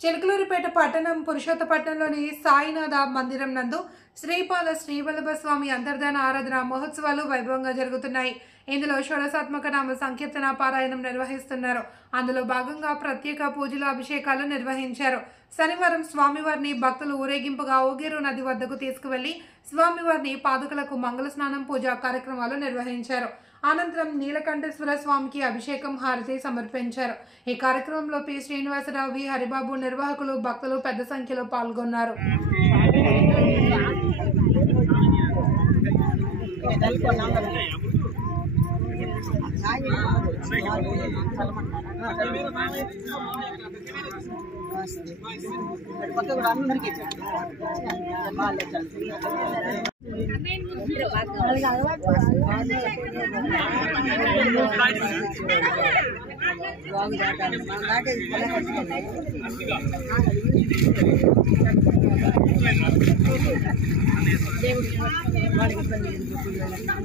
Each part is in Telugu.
చిలకలూరిపేట పట్టణం పురుషోత్తపట్నంలోని సాయినాథ మందిరం నందు శ్రీపాద శ్రీవల్లభ స్వామి అంతర్ధాన ఆరాధన మహోత్సవాలు వైభవంగా జరుగుతున్నాయి. ఇందులో షోడశాత్మక నామ సంకీర్తన పారాయణం నిర్వహిస్తున్నారు. అందులో భాగంగా ప్రత్యేక పూజలు అభిషేకాలు నిర్వహించారు. శనివారం స్వామివారిని భక్తులు ఊరేగింపుగా ఓగేరు నది వద్దకు తీసుకువెళ్లి స్వామివారిని పాదుకలకు మంగళ స్నానం పూజా కార్యక్రమాలు నిర్వహించారు. అనంతరం నీలకంఠేశ్వర స్వామికి అభిషేకం హారతి సమర్పించారు. ఈ కార్యక్రమంలో పి శ్రీనివాసరావు, వి హరిబాబు, నిర్వాహకులు, భక్తులు పెద్ద సంఖ్యలో పాల్గొన్నారు.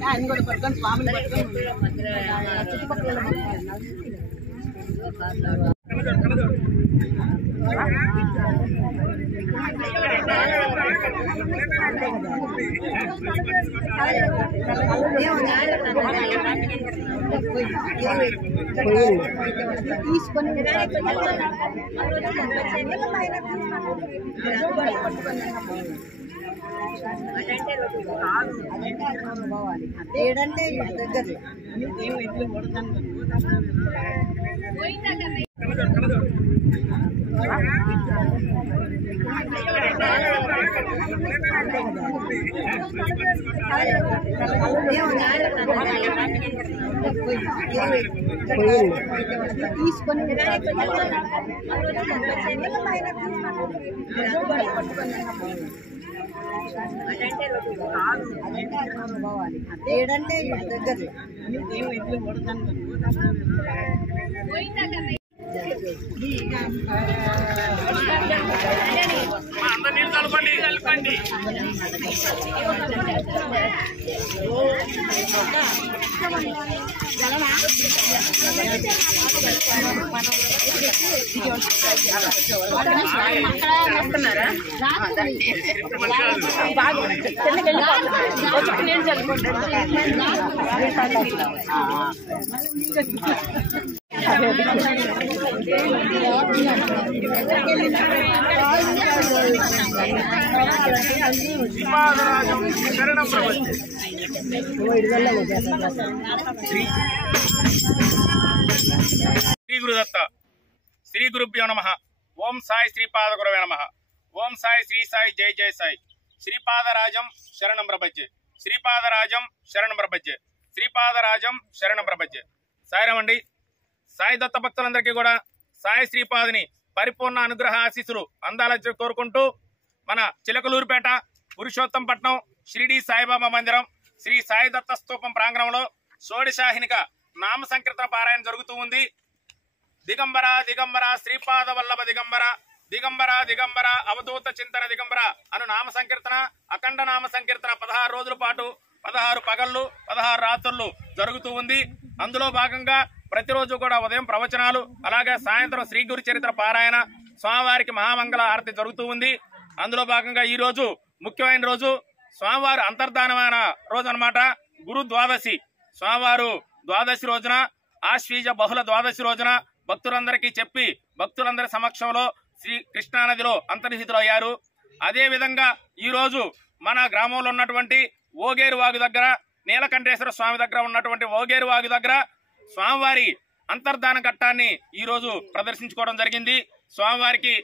ఆయన కూడా పట్టుకొని స్వామిని పట్టుకొని చుట్టుపక్కల తీసుకొని ఏడంటే దగ్గర తీసుకొని ఏడంటే దగ్గర శ్రీ గురుదత్త శ్రీ గురుభ్యో నమః. ఓం సాయి శ్రీపాద గురవే నమః. ఓం సాయి శ్రీ సాయి జై జై సాయి. శ్రీపాదరాజం శరణం ప్రపంచే. శ్రీపాదరాజం శరణం ప్రపంచే. శ్రీపాదరాజం శరణం ప్రపంచే. సాయిరామండి. సాయి దత్త భక్తులందరికీ కూడా సాయి శ్రీపాదని పరిపూర్ణ అనుగ్రహ ఆశీస్సులు అందాలని కోరుకుంటూ మన చిలకలూరిపేట పురుషోత్తంపట్నం షిరిడి సాయిబాబా మందిరం శ్రీ సాయి దత్త స్తూపం ప్రాంగణంలో షోడశాహినిక నామ సంకీర్తన పారాయణ జరుగుతూ ఉంది. దిగంబర దిగంబర శ్రీపాద వల్లభ దిగంబర దిగంబర దిగంబర అవధూత చింతన దిగంబర అను నామ సంకీర్తన అఖండ నామ సంకీర్తన 16 రోజుల పాటు 16 పగళ్ళు 16 రాత్రులు జరుగుతూ ఉంది. అందులో భాగంగా ప్రతిరోజు కూడా ఉదయం ప్రవచనాలు, అలాగే సాయంత్రం శ్రీ గురు చరిత్ర పారాయణ, స్వామివారికి మహామంగళ ఆరతి జరుగుతూ ఉంది. అందులో భాగంగా ఈ రోజు ముఖ్యమైన రోజు స్వామివారు అంతర్ధానమైన రోజు అన్నమాట. గురు ద్వాదశి. స్వామివారు ద్వాదశి రోజున ఆశ్వీజ బహుళ ద్వాదశి రోజున భక్తులందరికీ చెప్పి భక్తులందరి సమక్షంలో శ్రీ కృష్ణానదిలో అంతర్హితులయ్యారు. అదే విధంగా ఈ రోజు మన గ్రామంలో ఉన్నటువంటి ఓగేరు వాగు దగ్గర నీలకంఠేశ్వర స్వామి దగ్గర ఉన్నటువంటి ఓగేరు వాగు దగ్గర స్వామివారి అంతర్ధాన ఘట్టాన్ని ఈ రోజు ప్రదర్శించుకోవడం జరిగింది. స్వామివారికి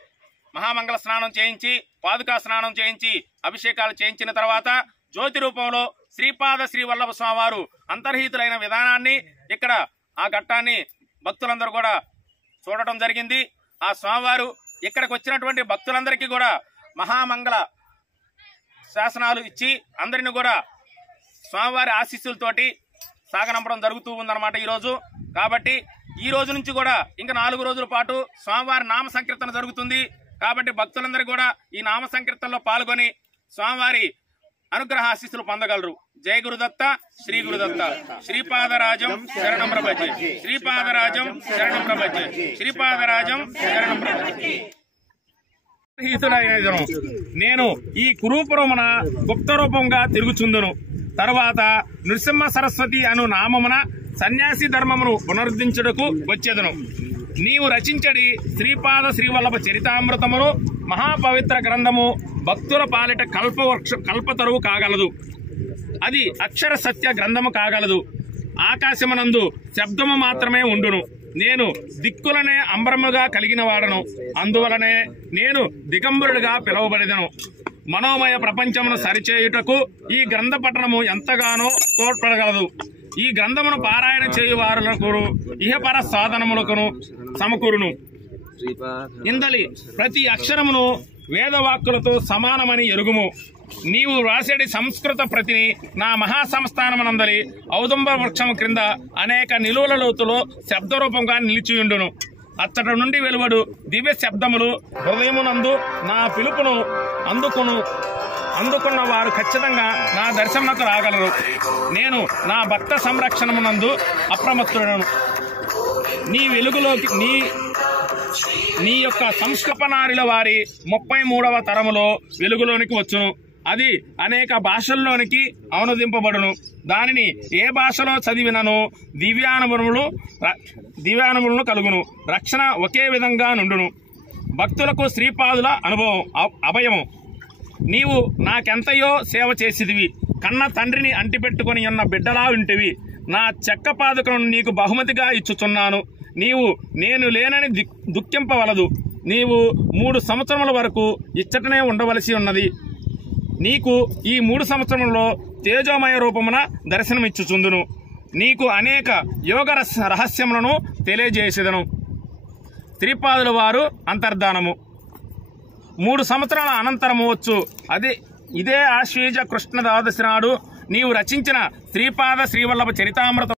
మహామంగళ స్నానం చేయించి పాదుకా స్నానం చేయించి అభిషేకాలు చేయించిన తర్వాత జ్యోతి రూపంలో శ్రీపాద శ్రీ వల్లభ స్వామివారు అంతర్హితులైన విధానాన్ని ఇక్కడ ఆ ఘట్టాన్ని భక్తులందరూ కూడా చూడటం జరిగింది. ఆ స్వామివారు ఇక్కడికి వచ్చినటువంటి భక్తులందరికీ కూడా మహామంగళ శాసనాలు ఇచ్చి అందరిని కూడా స్వామివారి ఆశీస్సులతోటి సాగనంపడం జరుగుతూ ఉందన్నమాట ఈరోజు. కాబట్టి ఈ రోజు నుంచి కూడా ఇంకా 4 రోజుల పాటు స్వామివారి నామ సంకీర్తన జరుగుతుంది. కాబట్టి భక్తులందరూ కూడా ఈ నామ సంకీర్తనలో పాల్గొని స్వామివారి అనుగ్రహ ఆశీస్సులు పొందగలరు. జయ గురుదత్త శ్రీ గురుదత్త. శ్రీపాదరాజం శరణం ప్రపంచే. శ్రీపాదరాజం శరణం ప్రపంచే. శ్రీపాదరాజం శరణం ప్రపంచే. నేను ఈ కురూపురమున గుప్త రూపంగా తిరుగుచుందును. తరువాత నృసింహ సరస్వతి అను నామమున సన్యాసి ధర్మమును పునరుద్ధరించుటకు వచ్చేదను. నీవు రచించడి శ్రీపాద శ్రీవల్లభ చరితామృతమును మహాపవిత్ర గ్రంథము భక్తుల పాలిట కల్పతరువు కాగలదు. అది అక్షర సత్య గ్రంథము కాగలదు. ఆకాశమునందు శబ్దము మాత్రమే ఉండును. నేను దిక్కులనే అంబరముగా కలిగిన వాడను. అందువలనే నేను దిగంబరుడిగా పిలువబడెదను. మనోమయ ప్రపంచమును సరిచేయుటకు ఈ గ్రంథ పఠనము ఎంతగానో తోడ్పడగలదు. ఈ గ్రంథమును పారాయణ చేయువారులకు ఇహపర సాధనములకును సమకూరును. ఇందలి ప్రతి అక్షరమును వేదవాక్కులతో సమానమని ఎరుగుము. నీవు వ్రాసేడి సంస్కృత ప్రతిని నా మహాసంస్థానమునందలి ఔదుంబ వృక్షము క్రింద అనేక నిలువల లోతులో శబ్దరూపంగా నిలిచియుండును. అచ్చట నుండి వెలువడు దివ్య శబ్దములు హృదయమునందు నా పిలుపును అందుకున్న వారు ఖచ్చితంగా నా దర్శనకు రాగలరు. నేను నా భక్త సంరక్షణమునందు అప్రమత్తుడను. నీ వెలుగులోకి నీ యొక్క సంస్కృపనారిల వారి 33వ తరములో వెలుగులోనికి వచ్చును. అది అనేక భాషల్లోనికి అనువదింపబడును. దానిని ఏ భాషలో చదివినను దివ్యానుభవములను కలుగును. రక్షణ ఒకే విధంగా నుండును. భక్తులకు శ్రీపాదుల అనుభవం అభయము. నీవు నాకెంతయో సేవ చేసిదివి. కన్న తండ్రిని అంటిపెట్టుకుని ఉన్న బిడ్డలా ఉంటివి. నా చెక్క పాదుకలను నీకు బహుమతిగా ఇచ్చుచున్నాను. నీవు నేను లేనని దుఃఖింపవలదు. నీవు 3 సంవత్సరముల వరకు ఇచ్చటనే ఉండవలసి ఉన్నది. నీకు ఈ 3 సంవత్సరములలో తేజోమయ రూపమున దర్శనమిచ్చుచుందును. నీకు అనేక యోగ రహస్యములను తెలియజేసేదను. శ్రీపాదుల వారు అంతర్ధానము. 3 సంవత్సరాల అనంతరము వచ్చు. ఇదే ఆశ్వీజ కృష్ణ ద్వాదశి నాడు నీవు రచించిన శ్రీపాద శ్రీవల్లభ చరితామృత